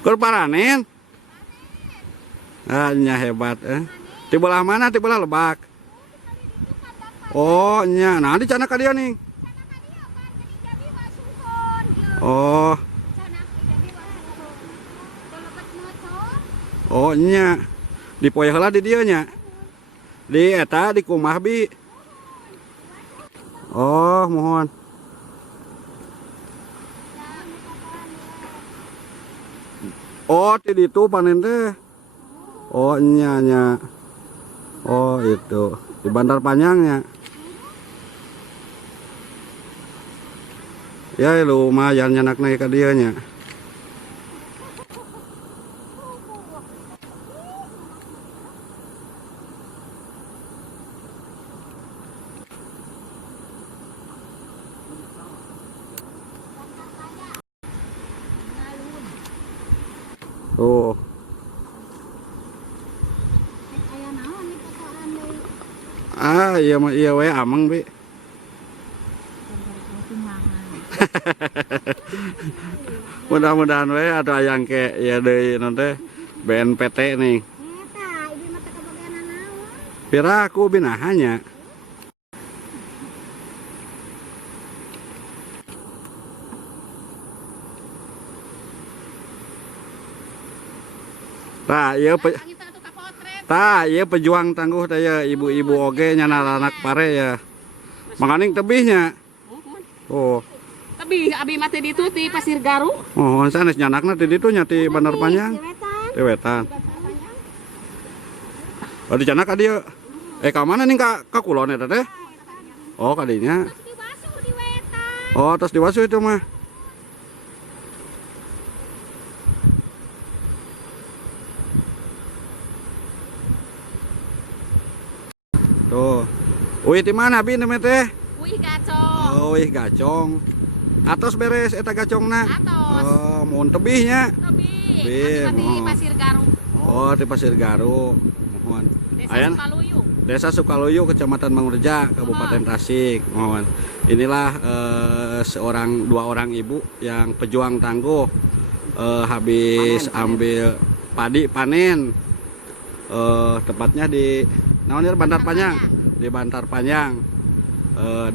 Keur paranen. Ah, nya hebat Ti belah mana? Ti belah Lebak. Oh, nya. Nah, di cana ka dieu nih. Oh. Oh, nya. Dipoe heula di dieu nya. Di eta di kumah bi. Oh, mohon. Oh, di ditu panen teh. Oh, nya. Oh, itu. Di Bandar Panjangnya. Ya lumayan nyanak naik ke dia nya. Tuh. Ah, iya mah iya we ameng bi. Mudah-mudahan we ada yang ke ya deui nanti BNPT nih. Pira aku binahanya. Iya pejuang tangguh daya ibu-ibu oge nyana anak pare ya. Manganing tebihnya. Oh. Tebih abi mati ditu ti Pasir Garu. Oh, sanes nyanakna ti ditu nya ti Bandar Panjang. Ti Wetan. Oh, di cana ka dieu. Ka mana nih ka kulon eta teh? Oh, ka dinya. Oh, terus diwasu itu mah. Tuh. Wih di mana bi namanya teh? Wih gacong. Oh, wih gacong. Atos beres eta gacongna. Atos. Oh, mohon tebihnya. Tebih. Di Pasir Garu. Oh, di Pasir Garu. Mohon. Desa Sukaluyu. Desa Sukaluyu, Kecamatan Mangurja, Kabupaten Tasik. Mohon. Inilah dua orang ibu yang pejuang tangguh. Habis ambil padi panen. Tepatnya di Bandar Panjang. Di Bandar Panjang,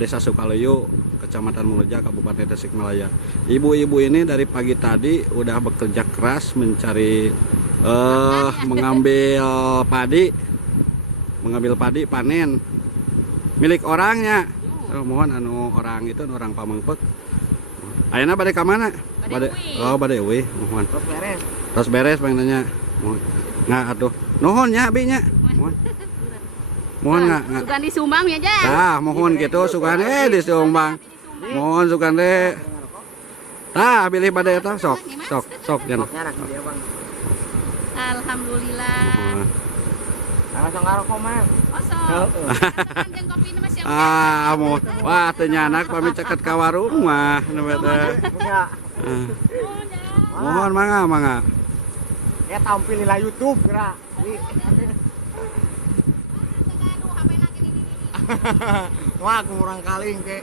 Desa Sukaluyu, Kecamatan Mangurja, Kabupaten Tasikmalaya. Ibu-ibu ini dari pagi tadi udah bekerja keras mencari mengambil padi panen milik orangnya. Mohon orang itu orang Pamengpek. Ayeuna bade ka mana? Bade euy. Mohon. Tos beres pengennya. Mohon. Nah atuh. Nuhun nya abi nya. Mohon. Mohon nggak? Sugan disumbang ya, Jang. Tah, mohon gitu sugan disumbang. Mohon sugan deh. Tah, pilih pada eta sok jangan. Alhamdulillah. Langsung ngarokok mah. Kosong. Jeung kopi mah siap. Mohon. Wah, teu nyanak pamit ceket ka warung mah nu teh. Mohon mangga. Ya tampil di YouTube gerak. Wah, kurang kaling ke.